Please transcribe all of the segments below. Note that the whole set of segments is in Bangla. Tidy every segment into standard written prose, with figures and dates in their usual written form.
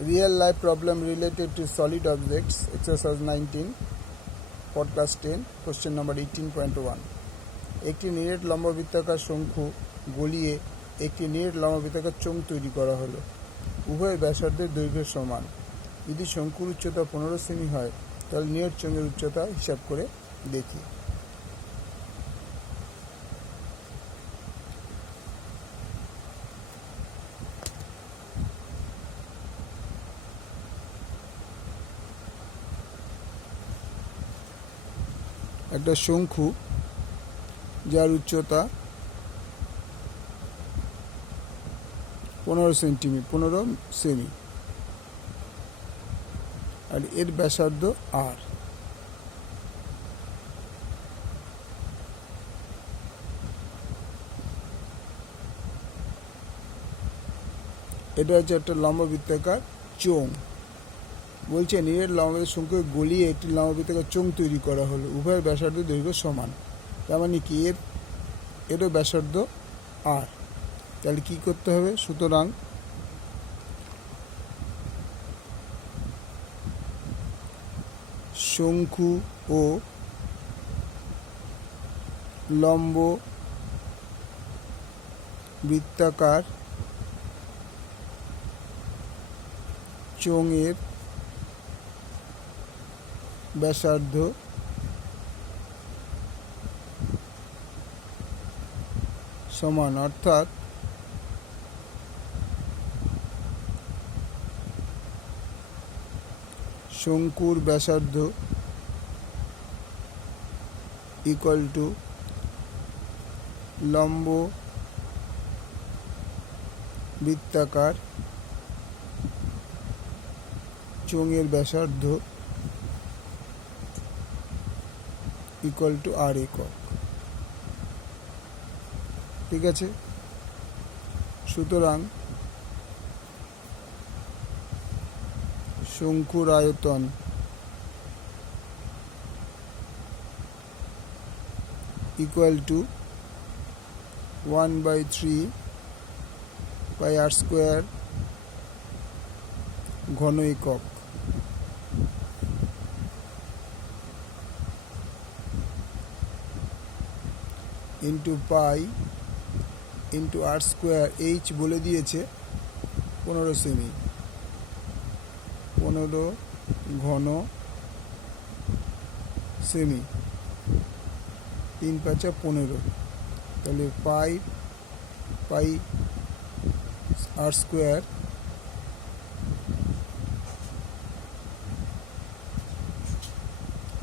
Real life problem related to solid objects, exercise 19, podcast 10, question number 18.1. একটি নিরেট লম্ববৃত্তাকার শঙ্কু গলিয়ে একটি নিরেট লম্ববৃত্তাকার চোঙ তৈরি করা হলো। উভয় ব্যাসার্ধের দৈর্ঘ্যের সমান। যদি শঙ্কুর উচ্চতা 15 সেমি হয়, তাহলে নিরেট চোঙের উচ্চতা হিসাব করে দেখি। একটা শঙ্কু যার উচ্চতা 15 সেমি আর এর ব্যাসার্ধ আর। এটা হচ্ছে একটা লম্ববৃত্তাকার চোঙ। বলছে নিরেট লম্ববৃত্তাকার শঙ্কুকে গলিয়ে একটি লম্ববৃত্তাকার চোঙ তৈরি করা হলো। উভয়ের ব্যাসার্ধ দৈর্ঘ্য সমান। তার মানে কি এরও ব্যাসার্ধ আর। তাহলে কি করতে হবে? সুতরাং শঙ্কু ও লম্ব বৃত্তাকার চোঙের ব্যাসার্ধ সমান, অর্থাৎ শঙ্কুর ব্যাসার্ধ ইকুয়াল টু লম্ব বৃত্তাকার চোঙের ব্যাসার্ধ ইকুয়াল টু আর একক। ঠিক আছে? সুতরাং শঙ্কুর আয়তন equal to 1/3 pi r square ঘন একক into pi into r square. H বলে দিয়েছে 15 সেমি, 15 ঘন সেমি, 3 × 5 = 15। তাহলে পাই আর স্কোয়ার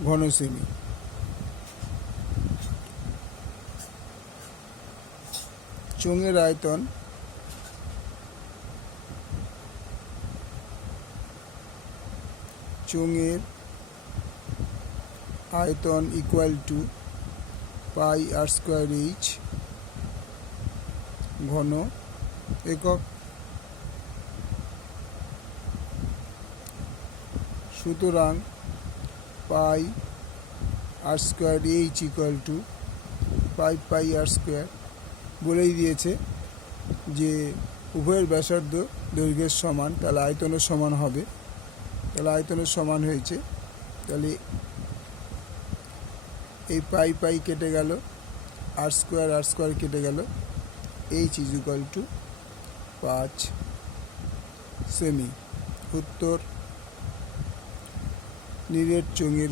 ঘন সেমি। চোঙের আয়তন equal to pi r square h ঘন একক। সুতরাং pi r square h equal to pi r square. বলেই দিয়েছে যে উভয়ের ব্যাসার্ধ দৈর্ঘ্যের সমান, তাহলে আয়তনের সমান হবে। তাহলে আয়তনের সমান হয়েছে। তাহলে এই পাই কেটে গেল, আর স্কোয়ার কেটে গেল। H is equal to 5 semi. উত্তর: নিরেট চোঙের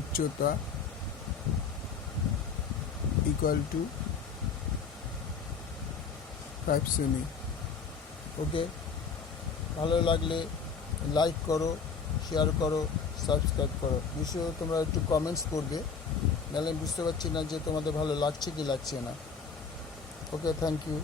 উচ্চতা ইকুয়াল টু 5 সেমি। ওকে, ভালো লাগলে লাইক করো, শেয়ার করো, সাবস্ক্রাইব করো। নিশ্চয়ই তোমরা একটু কমেন্টস করবে, নাহলে আমি বুঝতে পারছি না যে তোমাদের ভালো লাগছে কি লাগছে না। ওকে, থ্যাংক ইউ।